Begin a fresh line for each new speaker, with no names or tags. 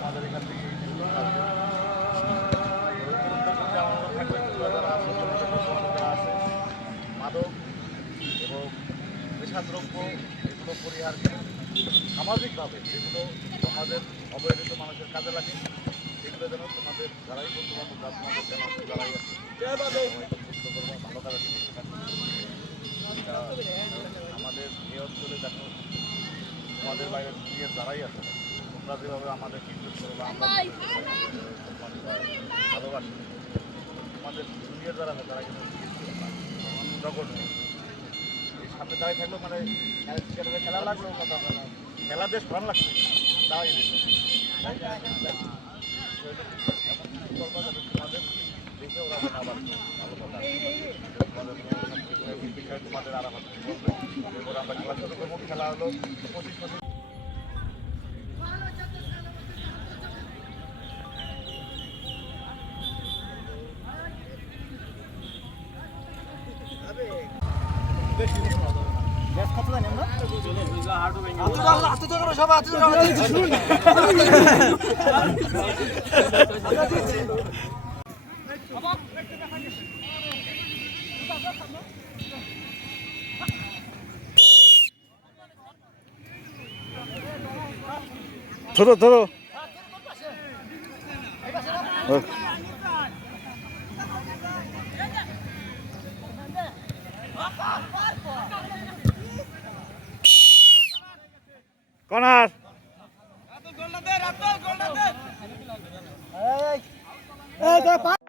আমাদের এখান থেকে মাদক এবং এগুলো সামাজিকভাবে যেগুলো সমাজের অবহেলিত মানুষের কাজে লাগে। যারাই বন্ধু বান্ধব যারাই আছে সবাইকে যুক্ত করব, ভালো থাকবে। আমাদের এই অঞ্চলে দেখো তোমাদের বাইরে দুনিয়ার যারাই আছে তোমরা যেভাবে আমাদের ইজ্জত করো বা আমরা ভালোবাসি তোমাদের দুনিয়ার যারা আছে তারা কিন্তু জঘন্য এই সামনে দাঁড়িয়ে থাকল মানে খেলা লাগল খেলা বেশ ভালো লাগছে দাঁড়িয়ে খেলা হলো পঁচিশ পঁচিশ
ধরো ধরো। কনার।
পা-